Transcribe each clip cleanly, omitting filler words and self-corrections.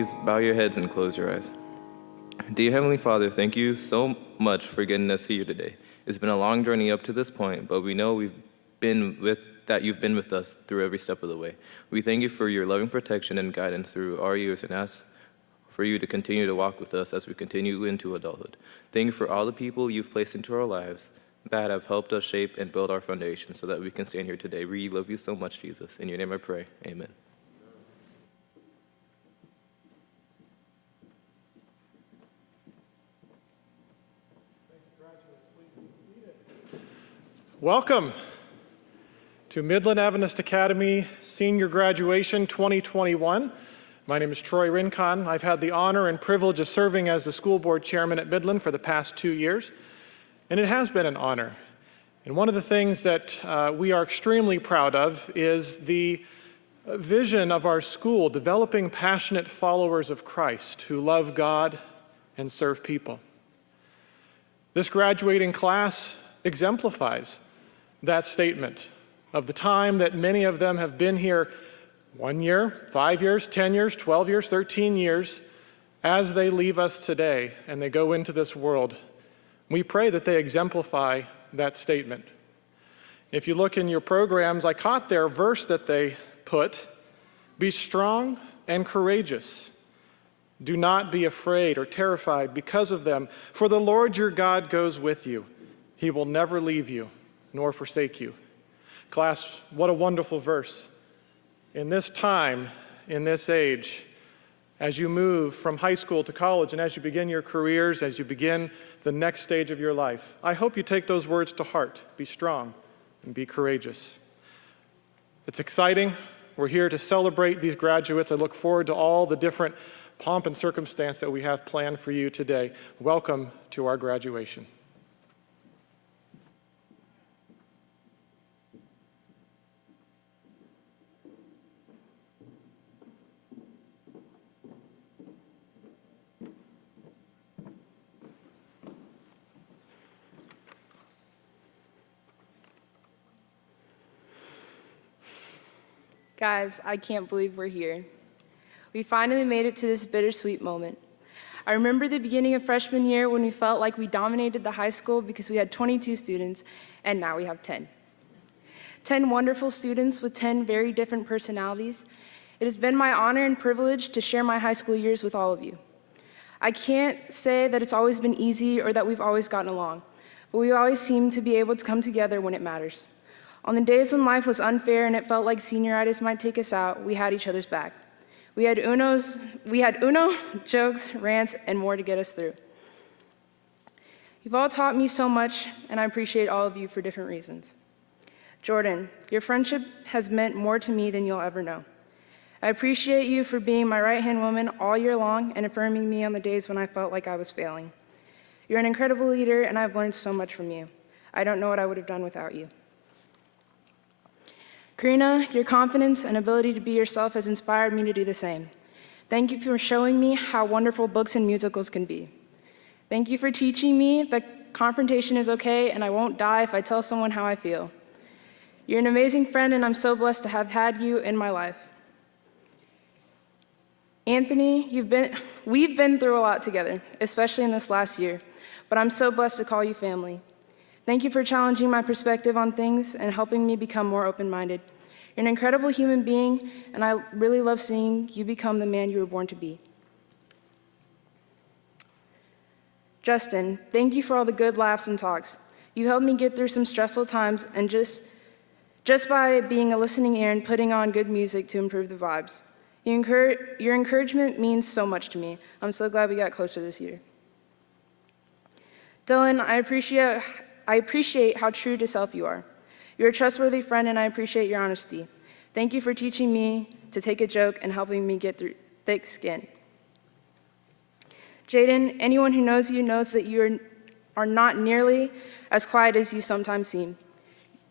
please bow your heads and close your eyes. Dear Heavenly Father, thank you so much for getting us here today. It's been a long journey up to this point, but we know you've been with us through every step of the way. We thank you for your loving protection and guidance through our years and ask for you to continue to walk with us as we continue into adulthood. Thank you for all the people you've placed into our lives that have helped us shape and build our foundation so that we can stand here today. We love you so much, Jesus. In your name I pray, amen. Welcome to Midland Adventist Academy Senior Graduation 2021. My name is Troy Rincon. I've had the honor and privilege of serving as the school board chairman at Midland for the past 2 years, and it has been an honor. And one of the things that we are extremely proud of is the vision of our school, developing passionate followers of Christ who love God and serve people. This graduating class exemplifies that statement of the time that many of them have been here 1 year, 5 years, 10 years, 12 years, 13 years, as they leave us today and they go into this world. We pray that they exemplify that statement. If you look in your programs, I caught their verse that they put, "Be strong and courageous. Do not be afraid or terrified because of them, for the Lord your God goes with you. He will never leave you nor forsake you." Class, what a wonderful verse. In this time, in this age, as you move from high school to college and as you begin your careers, as you begin the next stage of your life, I hope you take those words to heart. Be strong and be courageous. It's exciting. We're here to celebrate these graduates. I look forward to all the different pomp and circumstance that we have planned for you today. Welcome to our graduation. Guys, I can't believe we're here. We finally made it to this bittersweet moment. I remember the beginning of freshman year when we felt like we dominated the high school because we had 22 students, and now we have 10. 10 wonderful students with 10 very different personalities. It has been my honor and privilege to share my high school years with all of you. I can't say that it's always been easy or that we've always gotten along, but we always seem to be able to come together when it matters. On the days when life was unfair and it felt like senioritis might take us out, we had each other's back. We had Uno, jokes, rants, and more to get us through. You've all taught me so much, and I appreciate all of you for different reasons. Jordan, your friendship has meant more to me than you'll ever know. I appreciate you for being my right-hand woman all year long and affirming me on the days when I felt like I was failing. You're an incredible leader, and I've learned so much from you. I don't know what I would have done without you. Karina, your confidence and ability to be yourself has inspired me to do the same. Thank you for showing me how wonderful books and musicals can be. Thank you for teaching me that confrontation is okay and I won't die if I tell someone how I feel. You're an amazing friend and I'm so blessed to have had you in my life. Anthony, we've been through a lot together, especially in this last year, but I'm so blessed to call you family. Thank you for challenging my perspective on things and helping me become more open-minded. You're an incredible human being, and I really love seeing you become the man you were born to be. Justin, thank you for all the good laughs and talks. You helped me get through some stressful times, and just by being a listening ear and putting on good music to improve the vibes. Your encouragement means so much to me. I'm so glad we got closer this year. Dylan, I appreciate how true to self you are. You're a trustworthy friend, and I appreciate your honesty. Thank you for teaching me to take a joke and helping me get through thick skin. Jaden, anyone who knows you knows that you are not nearly as quiet as you sometimes seem.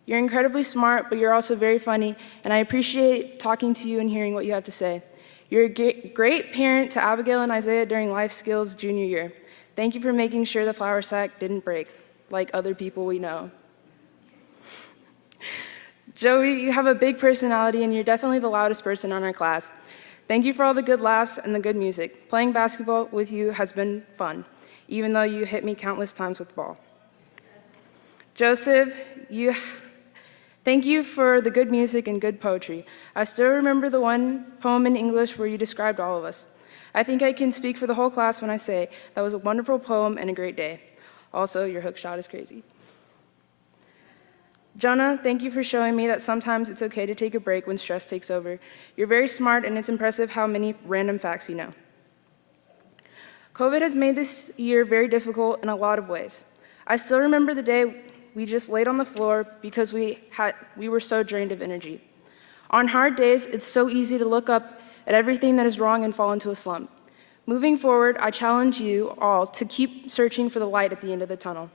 You're incredibly smart, but you're also very funny, and I appreciate talking to you and hearing what you have to say. You're a great parent to Abigail and Isaiah during life skills junior year. Thank you for making sure the flour sack didn't break, like other people we know. Joey, you have a big personality, and you're definitely the loudest person in our class. Thank you for all the good laughs and the good music. Playing basketball with you has been fun, even though you hit me countless times with the ball. Joseph, thank you for the good music and good poetry. I still remember the one poem in English where you described all of us. I think I can speak for the whole class when I say that was a wonderful poem and a great day. Also, your hook shot is crazy. Jonah, thank you for showing me that sometimes it's okay to take a break when stress takes over. You're very smart, and it's impressive how many random facts you know. COVID has made this year very difficult in a lot of ways. I still remember the day we just laid on the floor because we were so drained of energy. On hard days, it's so easy to look up at everything that is wrong and fall into a slump. Moving forward, I challenge you all to keep searching for the light at the end of the tunnel.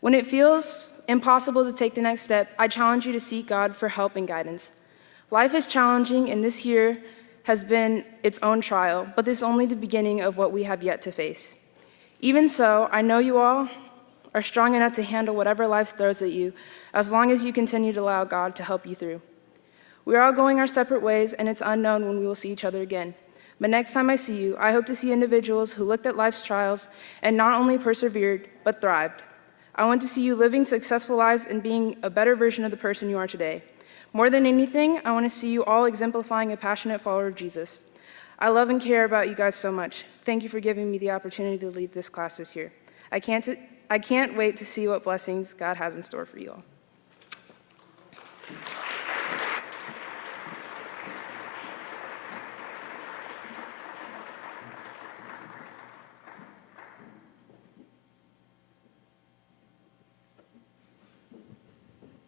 When it feels impossible to take the next step, I challenge you to seek God for help and guidance. Life is challenging, and this year has been its own trial, but this is only the beginning of what we have yet to face. Even so, I know you all are strong enough to handle whatever life throws at you, as long as you continue to allow God to help you through. We are all going our separate ways, and it's unknown when we will see each other again. But next time I see you, I hope to see individuals who looked at life's trials and not only persevered, but thrived. I want to see you living successful lives and being a better version of the person you are today. More than anything, I want to see you all exemplifying a passionate follower of Jesus. I love and care about you guys so much. Thank you for giving me the opportunity to lead this class this year. I can't wait to see what blessings God has in store for you all.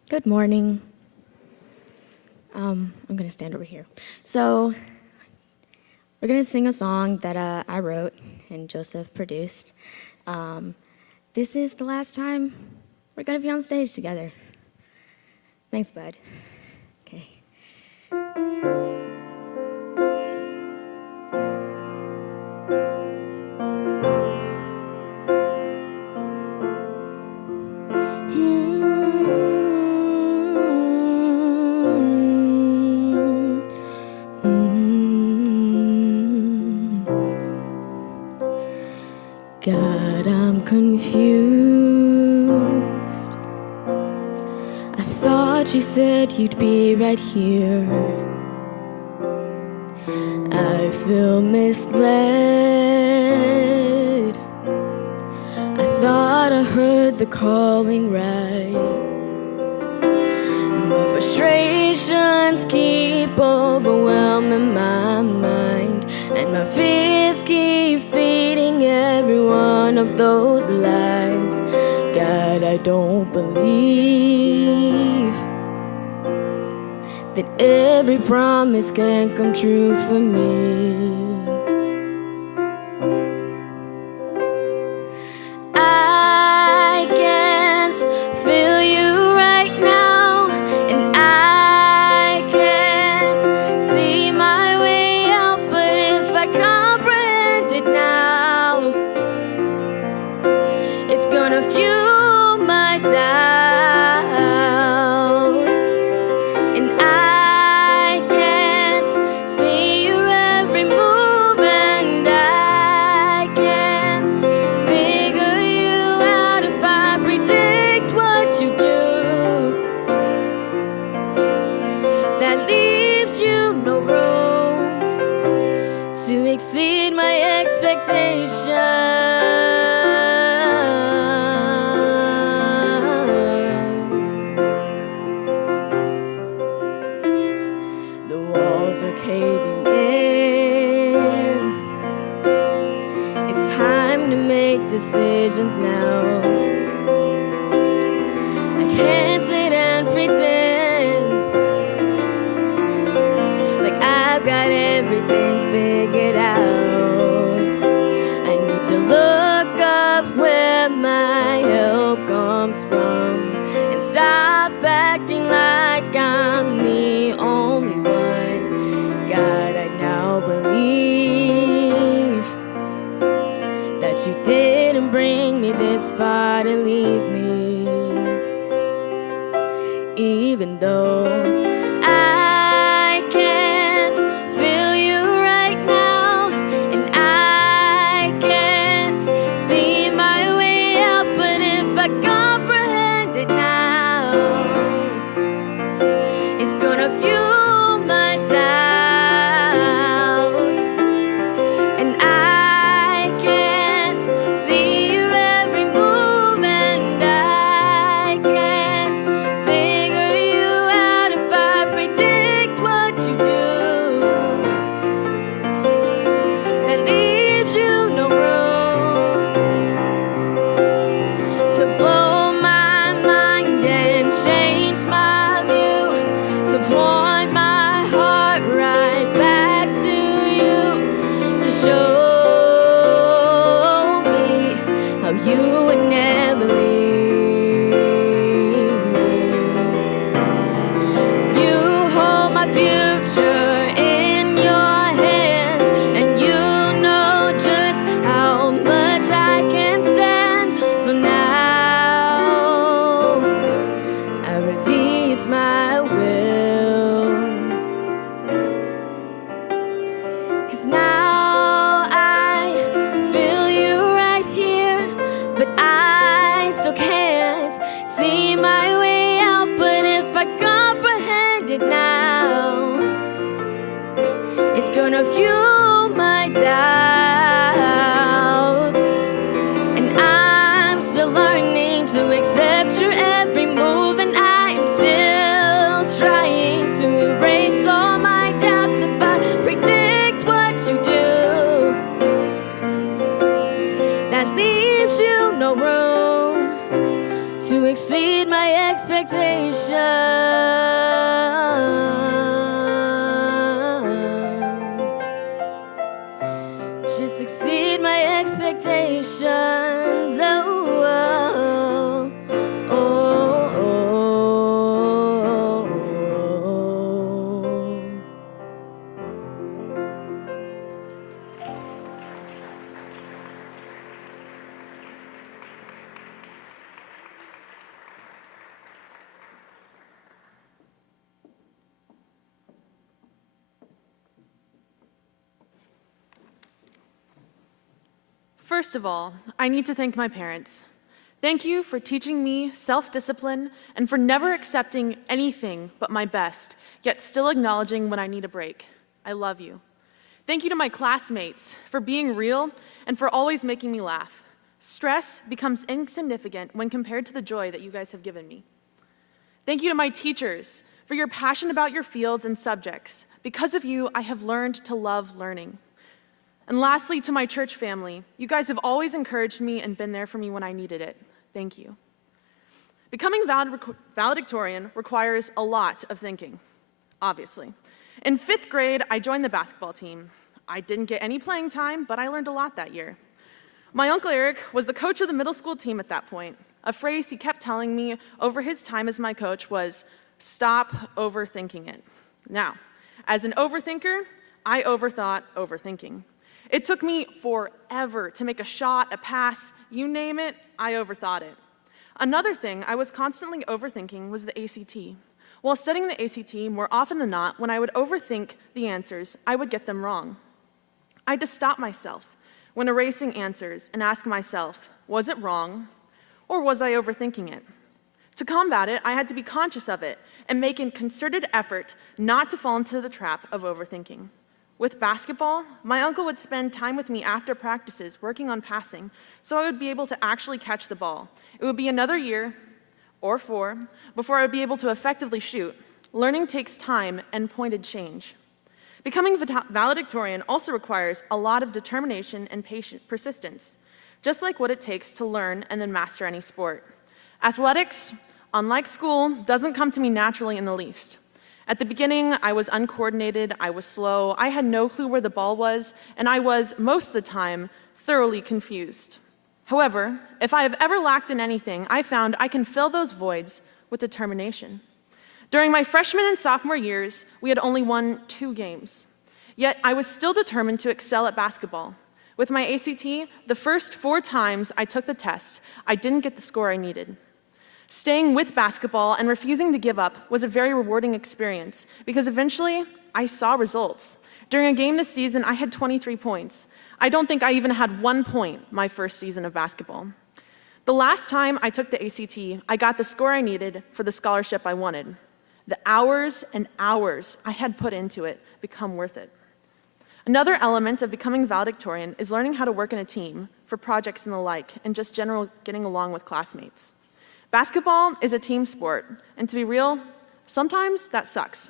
Good morning. I'm going to stand over here. So we're going to sing a song that I wrote and Joseph produced. This is the last time we're going to be on stage together. Thanks, bud. Okay. God, I'm confused. I thought you said you'd be right here. I feel misled. I thought I heard the calling right. My frustrations keep overwhelming my mind, and my fears keep feeding every one of those lies. God, I don't believe that every promise can come true for me. I can't feel you right now, and I can't see my way out, but if I comprehend it now, it's gonna fuel my doubt. And I can't see your every move, and I can't figure you out if I predict what you do. That leaves you no room to exceed my expectations. The walls are caving in. It's time to make decisions now. I can't sit and pretend like I've got everything figured out. I need to look up where my help comes from and stop acting like I'm the only one. God, I now believe that you didn't bring me this far to leave me. Even though I can't feel you how you would never leave me. You hold my future in your hands, and you know just how much I can stand. So now I release my will, 'cause now I feel you right here, but I still can't see my way out. But if I comprehend it now, it's gonna fuel my doubts. And I'm still learning to accept your every move, and I am still trying to erase all my doubts. If I predict what you do, that leaves you no room to exceed my expectations. Just exceed my expectations. Oh, oh, oh, oh, oh. First of all, I need to thank my parents. Thank you for teaching me self-discipline and for never accepting anything but my best, yet still acknowledging when I need a break. I love you. Thank you to my classmates for being real and for always making me laugh. Stress becomes insignificant when compared to the joy that you guys have given me. Thank you to my teachers for your passion about your fields and subjects. Because of you, I have learned to love learning. And lastly, to my church family, you guys have always encouraged me and been there for me when I needed it. Thank you. Becoming valedictorian requires a lot of thinking, obviously. In 5th grade, I joined the basketball team. I didn't get any playing time, but I learned a lot that year. My Uncle Eric was the coach of the middle school team at that point. A phrase he kept telling me over his time as my coach was, "Stop overthinking it." Now, as an overthinker, I overthought overthinking. It took me forever to make a shot, a pass, you name it, I overthought it. Another thing I was constantly overthinking was the ACT. While studying the ACT, more often than not, when I would overthink the answers, I would get them wrong. I had to stop myself when erasing answers and ask myself, was it wrong, or was I overthinking it? To combat it, I had to be conscious of it and make a concerted effort not to fall into the trap of overthinking. With basketball, my uncle would spend time with me after practices working on passing, so I would be able to actually catch the ball. It would be another year, or 4, before I would be able to effectively shoot. Learning takes time and pointed change. Becoming valedictorian also requires a lot of determination and persistence, just like what it takes to learn and then master any sport. Athletics, unlike school, doesn't come to me naturally in the least. At the beginning, I was uncoordinated, I was slow, I had no clue where the ball was, and I was, most of the time, thoroughly confused. However, if I have ever lacked in anything, I found I can fill those voids with determination. During my freshman and sophomore years, we had only won 2 games. Yet I was still determined to excel at basketball. With my ACT, the first 4 times I took the test, I didn't get the score I needed. Staying with basketball and refusing to give up was a very rewarding experience because eventually I saw results. During a game this season, I had 23 points. I don't think I even had 1 point my first season of basketball. The last time I took the ACT, I got the score I needed for the scholarship I wanted. The hours and hours I had put into it become worth it. Another element of becoming valedictorian is learning how to work in a team for projects and the like, and just general getting along with classmates. Basketball is a team sport, and to be real, sometimes that sucks.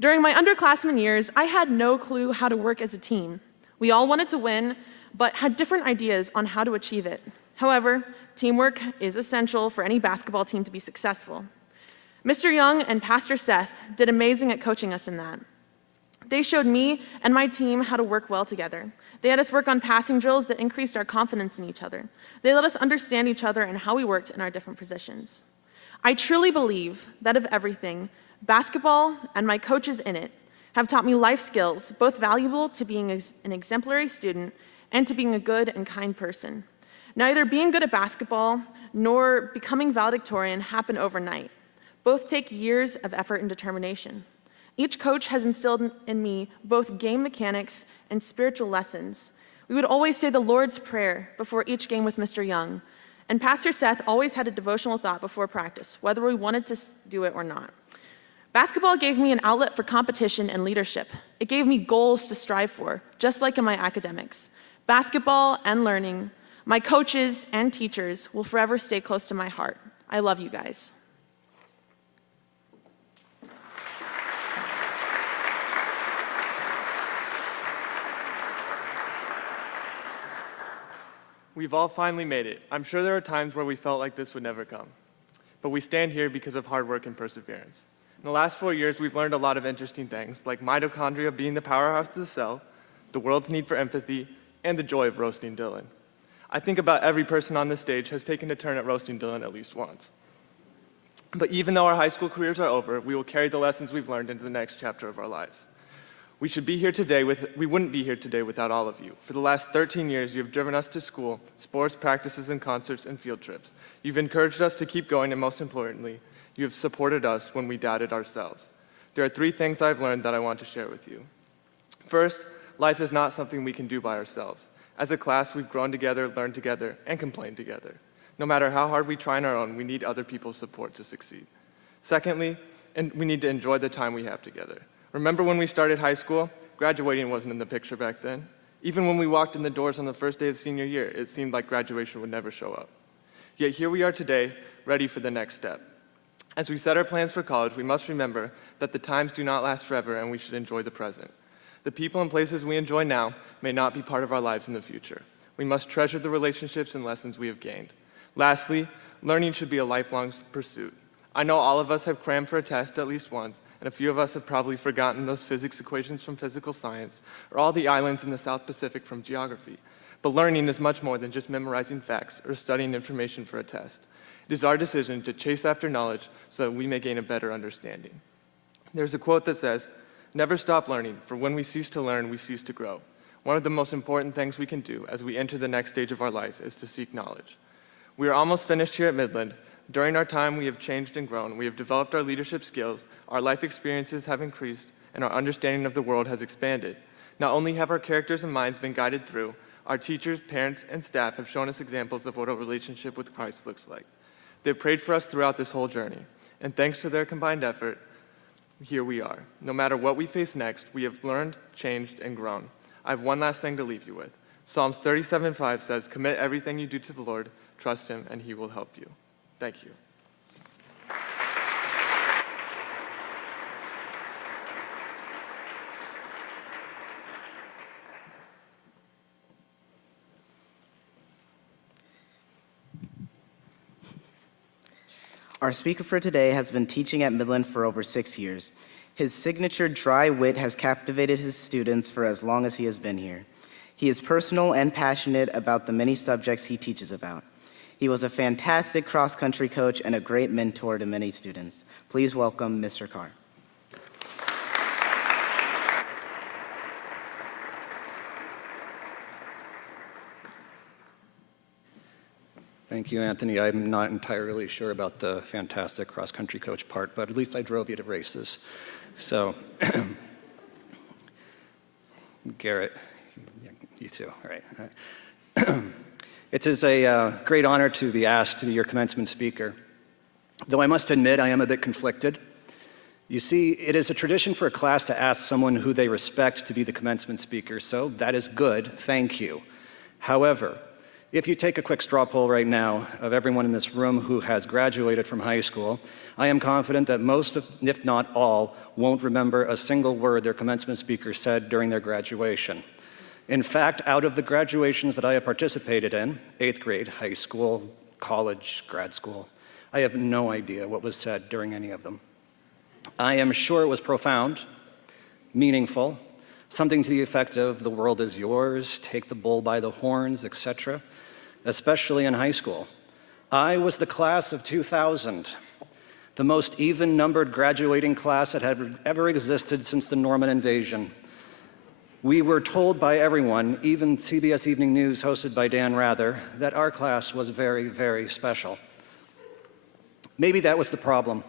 During my underclassmen years, I had no clue how to work as a team. We all wanted to win, but had different ideas on how to achieve it. However, teamwork is essential for any basketball team to be successful. Mr. Young and Pastor Seth did amazing at coaching us in that. They showed me and my team how to work well together. They had us work on passing drills that increased our confidence in each other. They let us understand each other and how we worked in our different positions. I truly believe that of everything, basketball and my coaches in it have taught me life skills, both valuable to being an exemplary student and to being a good and kind person. Neither being good at basketball nor becoming valedictorian happen overnight. Both take years of effort and determination. Each coach has instilled in me both game mechanics and spiritual lessons. We would always say the Lord's Prayer before each game with Mr. Young, and Pastor Seth always had a devotional thought before practice, whether we wanted to do it or not. Basketball gave me an outlet for competition and leadership. It gave me goals to strive for, just like in my academics. Basketball and learning, my coaches and teachers will forever stay close to my heart. I love you guys. We've all finally made it. I'm sure there are times where we felt like this would never come. But we stand here because of hard work and perseverance. In the last 4 years, we've learned a lot of interesting things, like mitochondria being the powerhouse of the cell, the world's need for empathy, and the joy of roasting Dylan. I think about every person on this stage has taken a turn at roasting Dylan at least once. But even though our high school careers are over, we will carry the lessons we've learned into the next chapter of our lives. We wouldn't be here today without all of you. For the last 13 years, you have driven us to school, sports, practices, and concerts, and field trips. You've encouraged us to keep going, and most importantly, you have supported us when we doubted ourselves. There are 3 things I've learned that I want to share with you. First, life is not something we can do by ourselves. As a class, we've grown together, learned together, and complained together. No matter how hard we try on our own, we need other people's support to succeed. Secondly, we need to enjoy the time we have together. Remember when we started high school? Graduating wasn't in the picture back then. Even when we walked in the doors on the first day of senior year, it seemed like graduation would never show up. Yet here we are today, ready for the next step. As we set our plans for college, we must remember that the times do not last forever and we should enjoy the present. The people and places we enjoy now may not be part of our lives in the future. We must treasure the relationships and lessons we have gained. Lastly, learning should be a lifelong pursuit. I know all of us have crammed for a test at least once, and a few of us have probably forgotten those physics equations from physical science, or all the islands in the South Pacific from geography. But learning is much more than just memorizing facts or studying information for a test. It is our decision to chase after knowledge so that we may gain a better understanding. There's a quote that says, "Never stop learning, for when we cease to learn, we cease to grow." One of the most important things we can do as we enter the next stage of our life is to seek knowledge. We are almost finished here at Midland. During our time, we have changed and grown. We have developed our leadership skills, our life experiences have increased, and our understanding of the world has expanded. Not only have our characters and minds been guided through, our teachers, parents, and staff have shown us examples of what a relationship with Christ looks like. They've prayed for us throughout this whole journey, and thanks to their combined effort, here we are. No matter what we face next, we have learned, changed, and grown. I have one last thing to leave you with. Psalms 37:5 says, "Commit everything you do to the Lord, trust Him, and He will help you." Thank you. Our speaker for today has been teaching at Midland for over 6 years. His signature dry wit has captivated his students for as long as he has been here. He is personal and passionate about the many subjects he teaches about. He was a fantastic cross-country coach and a great mentor to many students. Please welcome Mr. Carr. Thank you, Anthony. I'm not entirely sure about the fantastic cross-country coach part, but at least I drove you to races. So, Garrett, you too, all right. It is a great honor to be asked to be your commencement speaker, though I must admit I am a bit conflicted. You see, it is a tradition for a class to ask someone who they respect to be the commencement speaker, so that is good, thank you. However, if you take a quick straw poll right now of everyone in this room who has graduated from high school, I am confident that most, if not all, won't remember a single word their commencement speaker said during their graduation. In fact, out of the graduations that I have participated in, 8th grade, high school, college, grad school, I have no idea what was said during any of them. I am sure it was profound, meaningful, something to the effect of, "The world is yours, take the bull by the horns," etc., especially in high school. I was the class of 2000, the most even-numbered graduating class that had ever existed since the Norman invasion. We were told by everyone, even CBS Evening News hosted by Dan Rather, that our class was very, very special. Maybe that was the problem.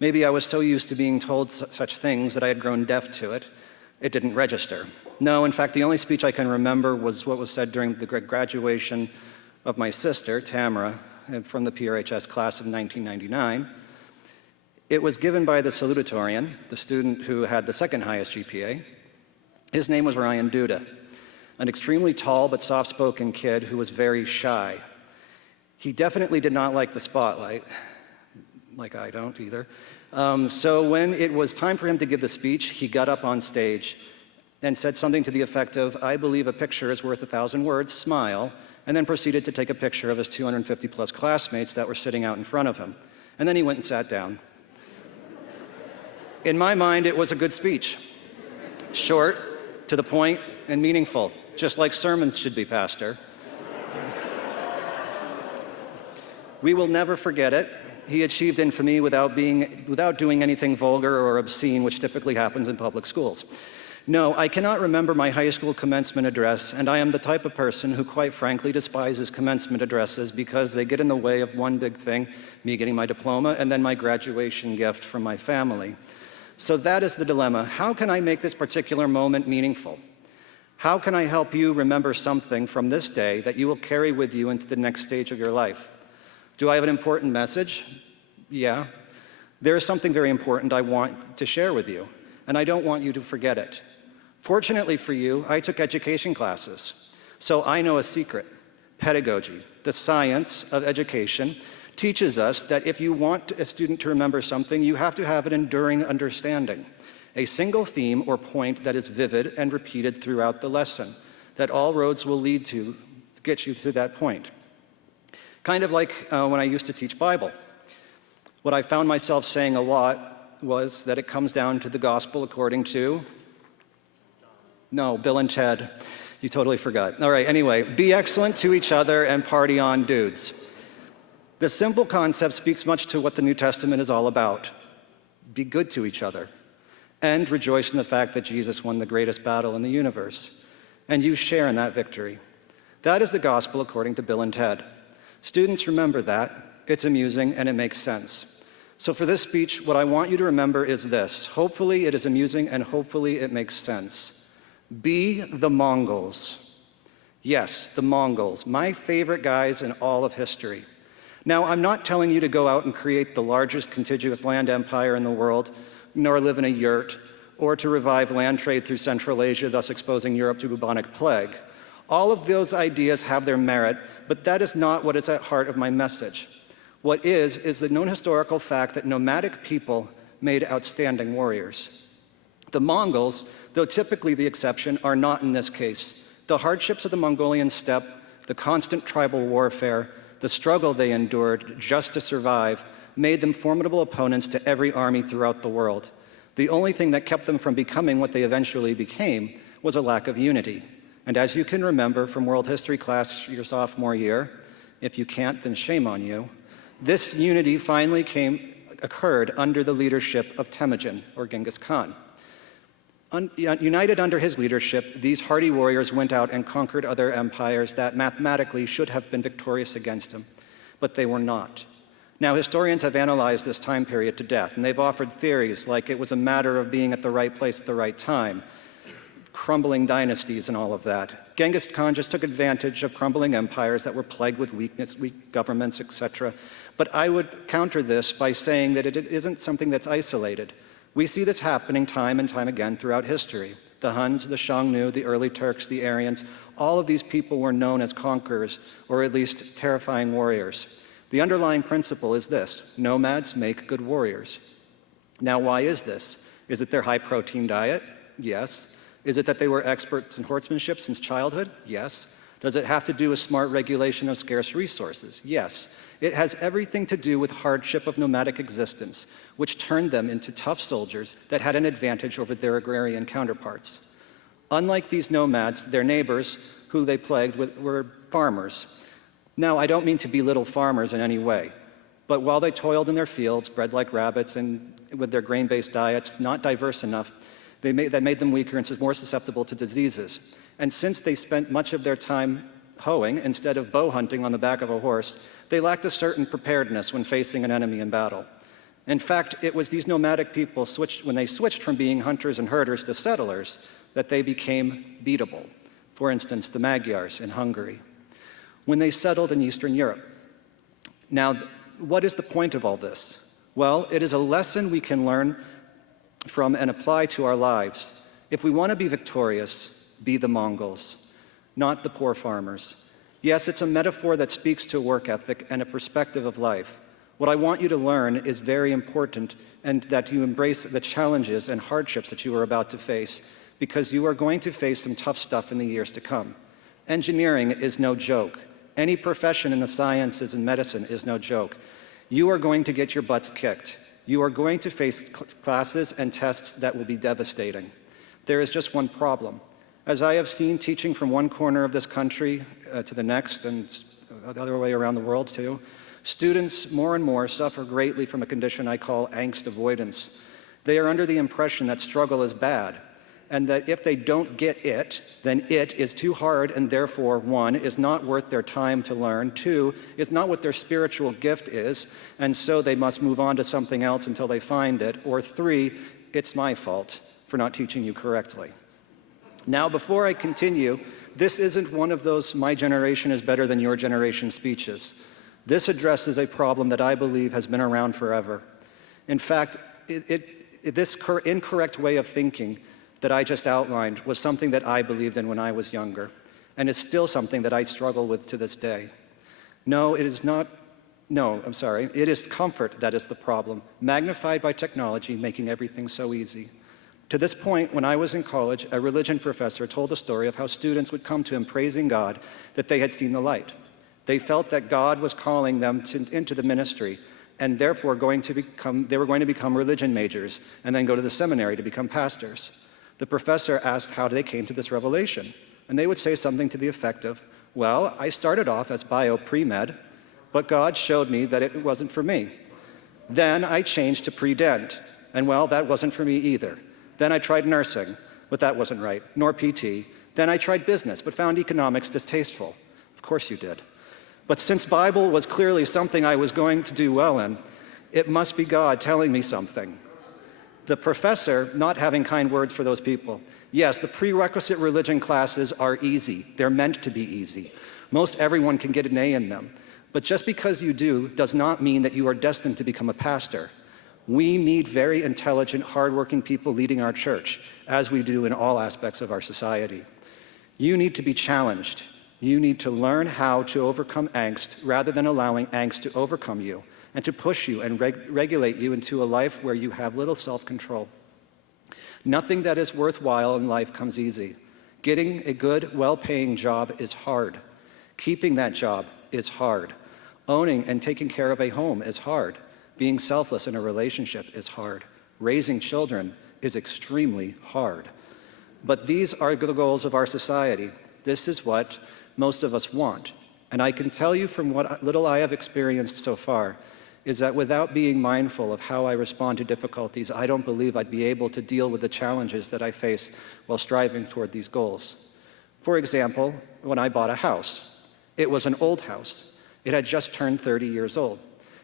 Maybe I was so used to being told such things that I had grown deaf to it. It didn't register. No, in fact, the only speech I can remember was what was said during the graduation of my sister, Tamara, from the PRHS class of 1999. It was given by the salutatorian, the student who had the second highest GPA. His name was Ryan Duda, an extremely tall but soft-spoken kid who was very shy. He definitely did not like the spotlight, like I don't either. So when it was time for him to give the speech, he got up on stage and said something to the effect of, "I believe a picture is worth 1,000 words, smile," and then proceeded to take a picture of his 250-plus classmates that were sitting out in front of him. And then he went and sat down. In my mind, it was a good speech. Short, to the point, and meaningful, just like sermons should be, Pastor. We will never forget it. He achieved infamy without doing anything vulgar or obscene, which typically happens in public schools. No, I cannot remember my high school commencement address, and I am the type of person who quite frankly despises commencement addresses because they get in the way of one big thing, me getting my diploma, and then my graduation gift from my family. So that is the dilemma. How can I make this particular moment meaningful? How can I help you remember something from this day that you will carry with you into the next stage of your life? Do I have an important message? Yeah. There is something very important I want to share with you, and I don't want you to forget it. Fortunately for you, I took education classes, so I know a secret. Pedagogy, the science of education, teaches us that if you want a student to remember something, you have to have an enduring understanding, a single theme or point that is vivid and repeated throughout the lesson, that all roads will lead to get you to that point. Kind of like when I used to teach Bible. What I found myself saying a lot was that it comes down to the gospel according to, no, Bill and Ted. You totally forgot. All right, anyway, be excellent to each other and party on, dudes. The simple concept speaks much to what the New Testament is all about. Be good to each other and rejoice in the fact that Jesus won the greatest battle in the universe, and you share in that victory. That is the gospel according to Bill and Ted. Students, remember that. It's amusing and it makes sense. So for this speech, what I want you to remember is this. Hopefully it is amusing and hopefully it makes sense. Be the Mongols. Yes, the Mongols, my favorite guys in all of history. Now, I'm not telling you to go out and create the largest contiguous land empire in the world, nor live in a yurt, or to revive land trade through Central Asia, thus exposing Europe to bubonic plague. All of those ideas have their merit, but that is not what is at heart of my message. What is the known historical fact that nomadic people made outstanding warriors. The Mongols, though typically the exception, are not in this case. The hardships of the Mongolian steppe, the constant tribal warfare, the struggle they endured just to survive, made them formidable opponents to every army throughout the world. The only thing that kept them from becoming what they eventually became was a lack of unity. And as you can remember from world history class your sophomore year, if you can't, then shame on you, this unity finally occurred under the leadership of Temujin, or Genghis Khan. United under his leadership, these hardy warriors went out and conquered other empires that mathematically should have been victorious against him, but they were not. Now, historians have analyzed this time period to death, and they've offered theories like it was a matter of being at the right place at the right time, crumbling dynasties and all of that. Genghis Khan just took advantage of crumbling empires that were plagued with weakness, weak governments, etc. But I would counter this by saying that it isn't something that's isolated. We see this happening time and time again throughout history. The Huns, the Xiongnu, the early Turks, the Aryans, all of these people were known as conquerors, or at least terrifying warriors. The underlying principle is this: nomads make good warriors. Now, why is this? Is it their high-protein diet? Yes. Is it that they were experts in horsemanship since childhood? Yes. Does it have to do with smart regulation of scarce resources? Yes. It has everything to do with hardship of nomadic existence, which turned them into tough soldiers that had an advantage over their agrarian counterparts. Unlike these nomads, their neighbors, who they plagued with, were farmers. Now, I don't mean to belittle farmers in any way, but while they toiled in their fields, bred like rabbits, and with their grain-based diets not diverse enough, that made them weaker and more susceptible to diseases. And since they spent much of their time hoeing instead of bow hunting on the back of a horse, they lacked a certain preparedness when facing an enemy in battle. In fact, it was these nomadic people, when they switched from being hunters and herders to settlers, that they became beatable. For instance, the Magyars in Hungary, when they settled in Eastern Europe. Now, what is the point of all this? Well, it is a lesson we can learn from and apply to our lives. If we want to be victorious, be the Mongols, not the poor farmers. Yes, it's a metaphor that speaks to a work ethic and a perspective of life. What I want you to learn is very important, and that you embrace the challenges and hardships that you are about to face, because you are going to face some tough stuff in the years to come. Engineering is no joke. Any profession in the sciences and medicine is no joke. You are going to get your butts kicked. You are going to face classes and tests that will be devastating. There is just one problem. As I have seen teaching from one corner of this country to the next, and the other way around the world too, students more and more suffer greatly from a condition I call angst avoidance. They are under the impression that struggle is bad, and that if they don't get it, then it is too hard, and therefore, 1, is not worth their time to learn, 2, is not what their spiritual gift is, and so they must move on to something else until they find it, or 3, it's my fault for not teaching you correctly. Now, before I continue, this isn't one of those my generation is better than your generation speeches. This addresses a problem that I believe has been around forever. In fact, this incorrect way of thinking that I just outlined was something that I believed in when I was younger, and it's still something that I struggle with to this day. It is comfort that is the problem, magnified by technology, making everything so easy. To this point, when I was in college, a religion professor told a story of how students would come to him praising God that they had seen the light. They felt that God was calling them into the ministry, and therefore they were going to become religion majors and then go to the seminary to become pastors. The professor asked how they came to this revelation, and they would say something to the effect of, well, I started off as bio pre-med, but God showed me that it wasn't for me. Then I changed to pre-dent, and well, that wasn't for me either. Then I tried nursing, but that wasn't right, nor PT. Then I tried business, but found economics distasteful. Of course you did. But since Bible was clearly something I was going to do well in, it must be God telling me something. The professor not having kind words for those people. Yes, the prerequisite religion classes are easy. They're meant to be easy. Most everyone can get an A in them. But just because you do does not mean that you are destined to become a pastor. We need very intelligent, hardworking people leading our church, as we do in all aspects of our society. You need to be challenged. You need to learn how to overcome angst rather than allowing angst to overcome you, and to push you and regulate you into a life where you have little self-control. Nothing that is worthwhile in life comes easy. Getting a good, well-paying job is hard. Keeping that job is hard. Owning and taking care of a home is hard. Being selfless in a relationship is hard. Raising children is extremely hard. But these are the goals of our society. This is what most of us want. And I can tell you from what little I have experienced so far, is that without being mindful of how I respond to difficulties, I don't believe I'd be able to deal with the challenges that I face while striving toward these goals. For example, when I bought a house, it was an old house. It had just turned 30 years old.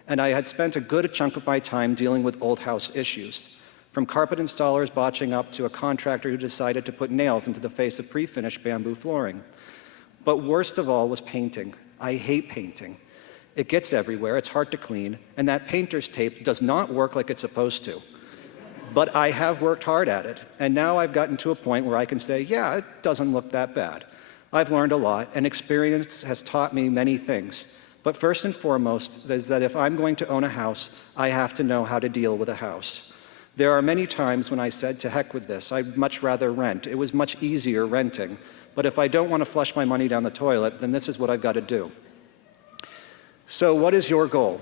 And I had spent a good chunk of my time dealing with old house issues, from carpet installers botching up to a contractor who decided to put nails into the face of pre-finished bamboo flooring. But worst of all was painting. I hate painting. It gets everywhere, it's hard to clean, and that painter's tape does not work like it's supposed to. But I have worked hard at it, and now I've gotten to a point where I can say, yeah, it doesn't look that bad. I've learned a lot, and experience has taught me many things. But first and foremost is that if I'm going to own a house, I have to know how to deal with a house. There are many times when I said, to heck with this, I'd much rather rent. It was much easier renting. But if I don't want to flush my money down the toilet, then this is what I've got to do. So what is your goal?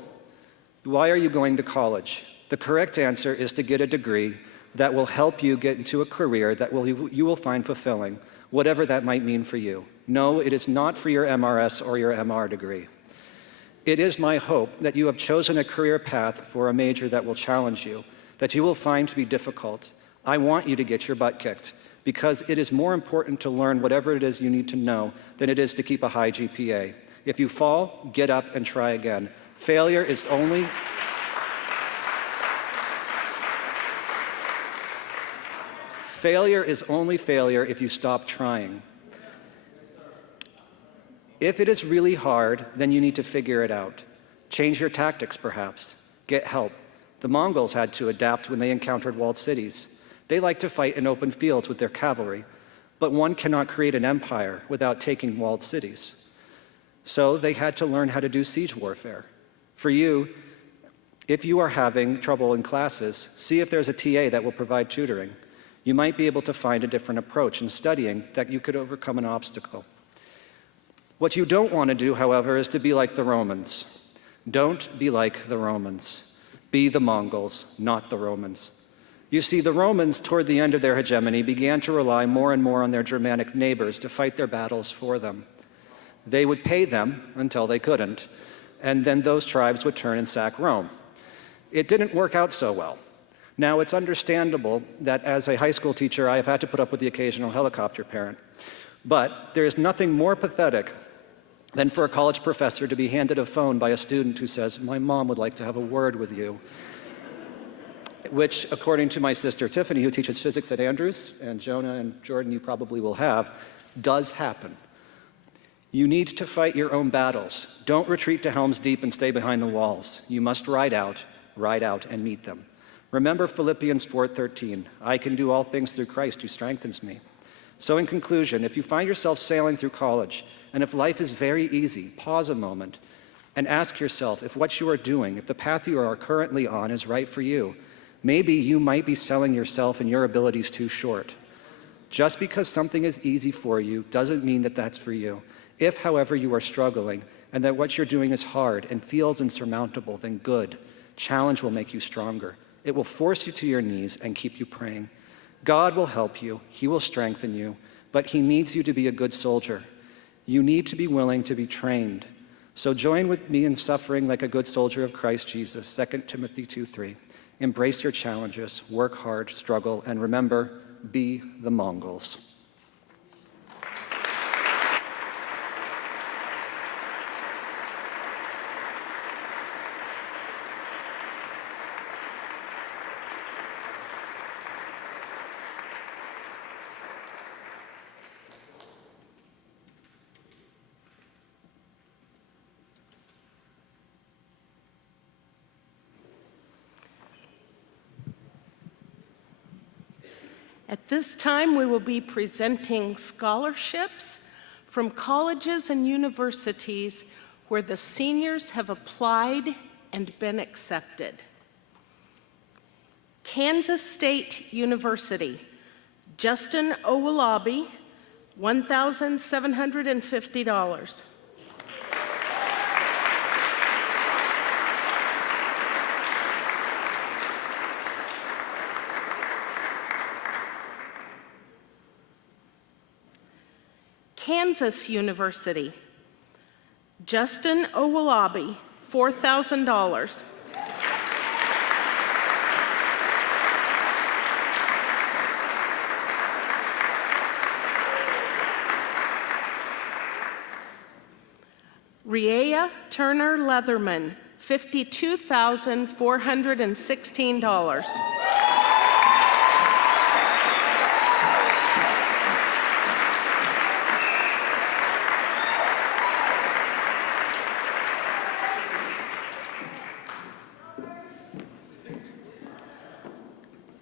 Why are you going to college? The correct answer is to get a degree that will help you get into a career that you will find fulfilling, whatever that might mean for you. No, it is not for your MRS or your MR degree. It is my hope that you have chosen a career path for a major that will challenge you, that you will find to be difficult. I want you to get your butt kicked, because it is more important to learn whatever it is you need to know than it is to keep a high GPA. If you fall, get up and try again. Failure is only failure if you stop trying. If it is really hard, then you need to figure it out. Change your tactics, perhaps. Get help. The Mongols had to adapt when they encountered walled cities. They like to fight in open fields with their cavalry, but one cannot create an empire without taking walled cities. So they had to learn how to do siege warfare. For you, if you are having trouble in classes, see if there's a TA that will provide tutoring. You might be able to find a different approach in studying that you could overcome an obstacle. What you don't want to do, however, is to be like the Romans. Don't be like the Romans. Be the Mongols, not the Romans. You see, the Romans, toward the end of their hegemony, began to rely more and more on their Germanic neighbors to fight their battles for them. They would pay them until they couldn't, and then those tribes would turn and sack Rome. It didn't work out so well. Now, it's understandable that as a high school teacher, I have had to put up with the occasional helicopter parent. But there is nothing more pathetic than for a college professor to be handed a phone by a student who says, "My mom would like to have a word with you," which, according to my sister Tiffany, who teaches physics at Andrews, and Jonah and Jordan you probably will have, does happen. You need to fight your own battles. Don't retreat to Helm's Deep and stay behind the walls. You must ride out, and meet them. Remember Philippians 4:13, I can do all things through Christ who strengthens me. So in conclusion, if you find yourself sailing through college, and if life is very easy, pause a moment and ask yourself if what you are doing, if the path you are currently on is right for you. Maybe you might be selling yourself and your abilities too short. Just because something is easy for you doesn't mean that that's for you. If, however, you are struggling and that what you're doing is hard and feels insurmountable, then good. Challenge will make you stronger. It will force you to your knees and keep you praying. God will help you. He will strengthen you, but he needs you to be a good soldier. You need to be willing to be trained. So join with me in suffering like a good soldier of Christ Jesus, 2 Timothy 2:3. Embrace your challenges, work hard, struggle, and remember, be the Mongols. At this time, we will be presenting scholarships from colleges and universities where the seniors have applied and been accepted. Kansas State University, Justin Owolabi, $1,750. Kansas University, Justin Owolabi, $4,000. Riea Turner Leatherman, $52,416.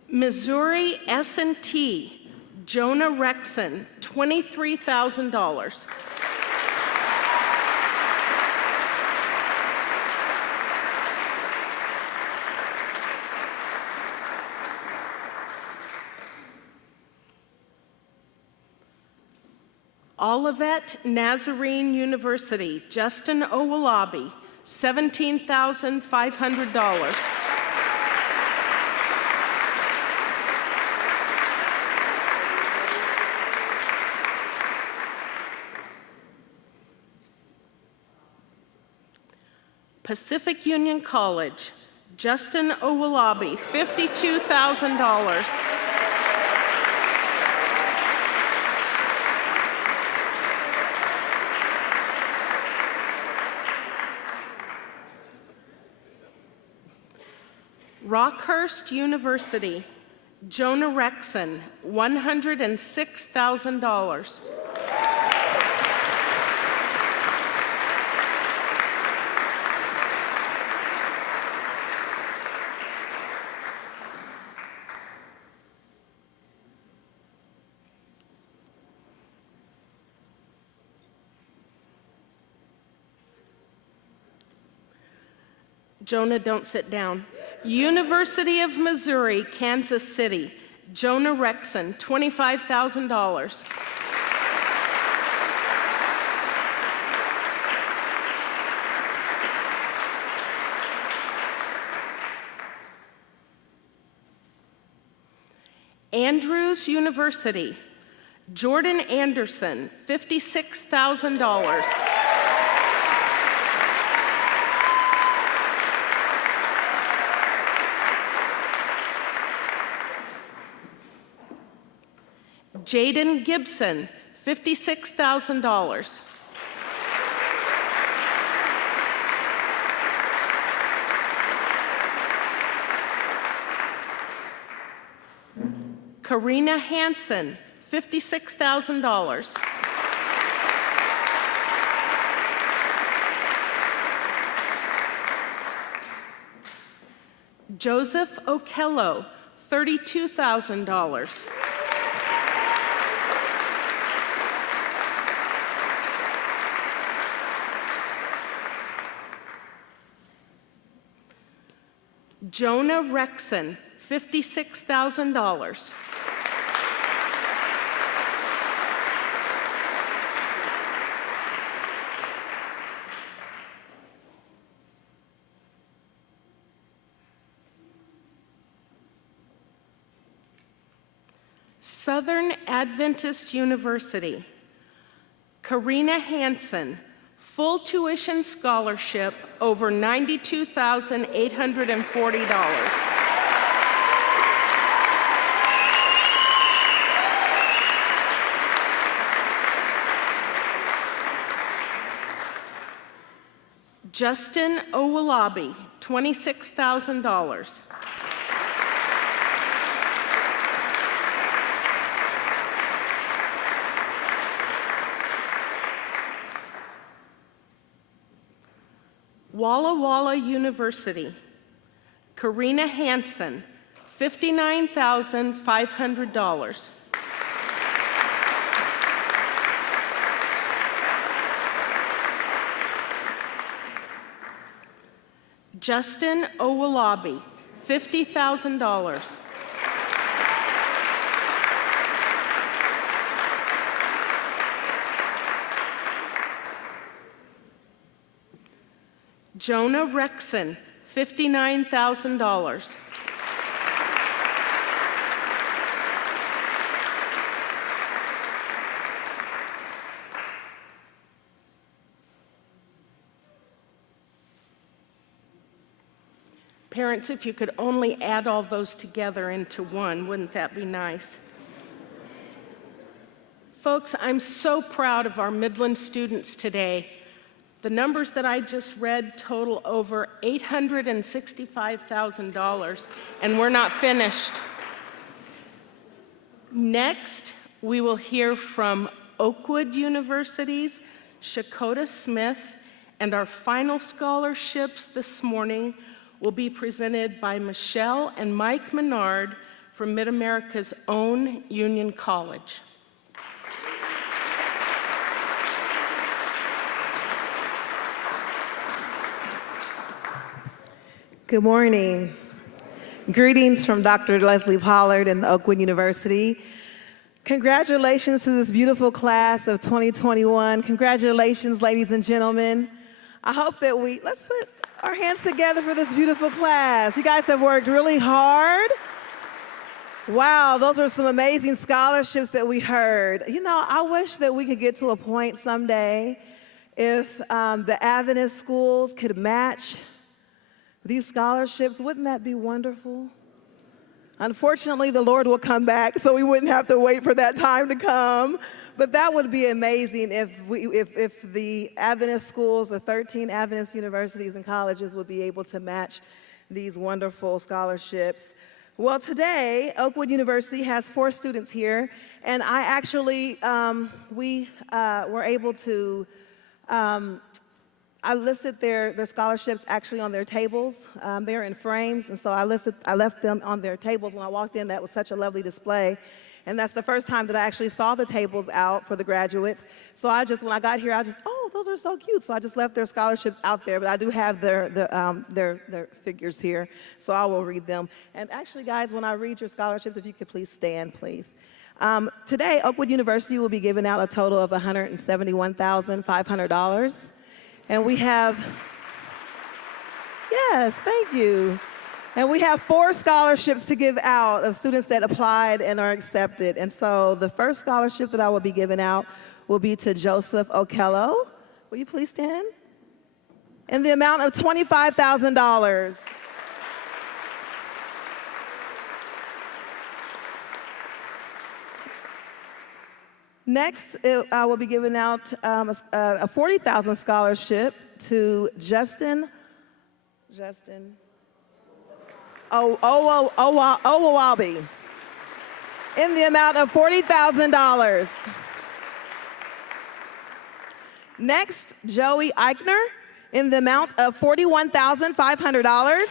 Missouri S&T, Jonah Ruxin, $23,000. Olivet Nazarene University, Justin Owolabi, $17,500. Pacific Union College, Justin Owolabi, $52,000. Rockhurst University, Jonah Ruxin, $106,000. Jonah, don't sit down. University of Missouri, Kansas City, Jonah Ruxin, $25,000. Andrews University, Jordan Anderson, $56,000. Jaden Gibson, $56,000. Karina Hansen, $56,000. Joseph Okello, $32,000. Jonah Ruxin, $56,000. Southern Adventist University, Karina Hansen, full tuition scholarship over $92,840. Justin Owolabi, $26,000. Walla Walla University, Karina Hansen, $59,500. Justin Owolabi, $50,000. Jonah Ruxin, $59,000. Parents, if you could only add all those together into one, wouldn't that be nice? Folks, I'm so proud of our Midland students today. The numbers that I just read total over $865,000, and we're not finished. Next, we will hear from Oakwood University's Shakota Smith, and our final scholarships this morning will be presented by Michelle and Mike Menard from Mid-America's own Union College. Good morning. Greetings from Dr. Leslie Pollard and Oakwood University. Congratulations to this beautiful class of 2021. Congratulations, ladies and gentlemen. I hope that let's put our hands together for this beautiful class. You guys have worked really hard. Wow, those were some amazing scholarships that we heard. You know, I wish that we could get to a point someday If the Adventist schools could match these scholarships, wouldn't that be wonderful? Unfortunately, the Lord will come back, so we wouldn't have to wait for that time to come. But that would be amazing if the Adventist schools, the 13 Adventist universities and colleges, would be able to match these wonderful scholarships. Well, today, Oakwood University has 4 students here, and I actually, we were able to, I listed their scholarships actually on their tables. They're in frames, and so I left them on their tables. When I walked in, that was such a lovely display. And that's the first time that I actually saw the tables out for the graduates. So when I got here, oh, those are so cute. So I just left their scholarships out there, but I do have their figures here, so I will read them. And actually, guys, when I read your scholarships, if you could please stand, please. Today, Oakwood University will be giving out a total of $171,500. And we have, yes, thank you. And we have 4 scholarships to give out of students that applied and are accepted. And so the first scholarship that I will be giving out will be to Joseph Okello. Will you please stand? In the amount of $25,000. Next, I will be giving out a $40,000 scholarship to Justin Owawabi in the amount of $40,000. Next, Joey Eichner in the amount of $41,500.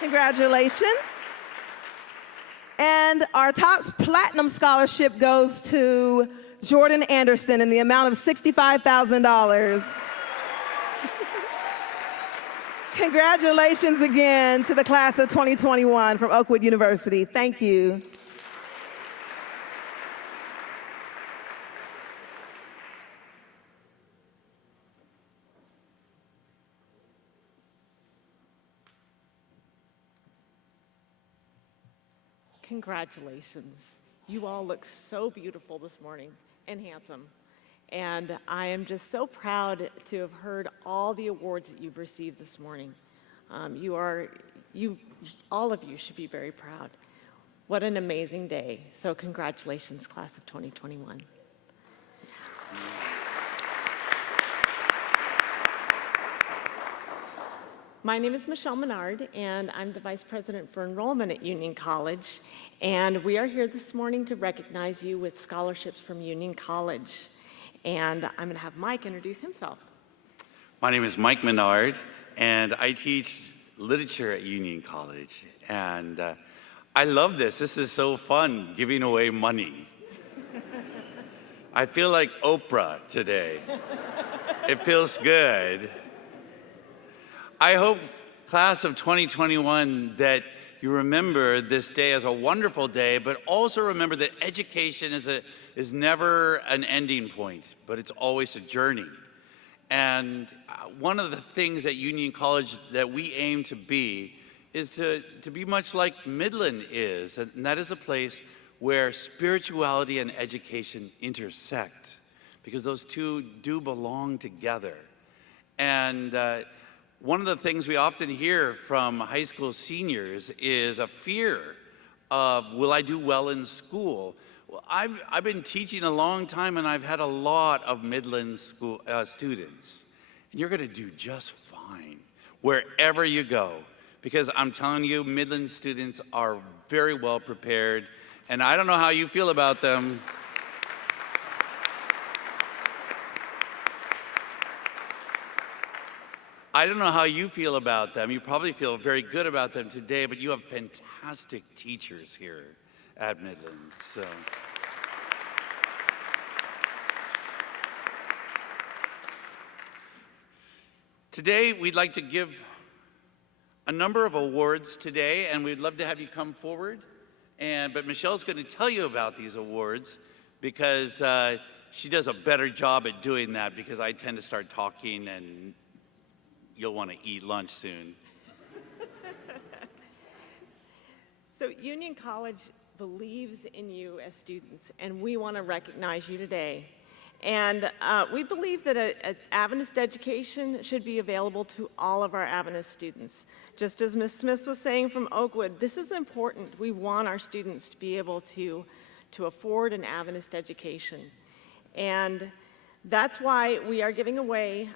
Congratulations. And our top platinum scholarship goes to Jordan Anderson in the amount of $65,000. Congratulations again to the class of 2021 from Oakwood University. Thank you. Congratulations. You all look so beautiful this morning and handsome. And I am just so proud to have heard all the awards that you've received this morning. All of you should be very proud. What an amazing day. So congratulations, class of 2021. My name is Michelle Menard, and I'm the Vice President for Enrollment at Union College. And we are here this morning to recognize you with scholarships from Union College. And I'm going to have Mike introduce himself. My name is Mike Menard, and I teach literature at Union College. And I love this. This is so fun, giving away money. I feel like Oprah today. It feels good. I hope, class of 2021, that you remember this day as a wonderful day, but also remember that education is never an ending point, but it's always a journey. And one of the things at Union College that we aim to be is to be much like Midland is, and that is a place where spirituality and education intersect, because those two do belong together. And one of the things we often hear from high school seniors is a fear of, will I do well in school? Well, I've been teaching a long time, and I've had a lot of Midland school students. And you're going to do just fine wherever you go, because I'm telling you, Midland students are very well prepared, and I don't know how you feel about them. I don't know how you feel about them. You probably feel very good about them today, but you have fantastic teachers here at Midland. So. Today, we'd like to give a number of awards today, and we'd love to have you come forward. But Michelle's going to tell you about these awards because she does a better job at doing that, because I tend to start talking and you'll want to eat lunch soon. So Union College believes in you as students, and we want to recognize you today. And we believe that an Adventist education should be available to all of our Adventist students. Just as Ms. Smith was saying from Oakwood, this is important. We want our students to be able to afford an Adventist education. And that's why we are giving away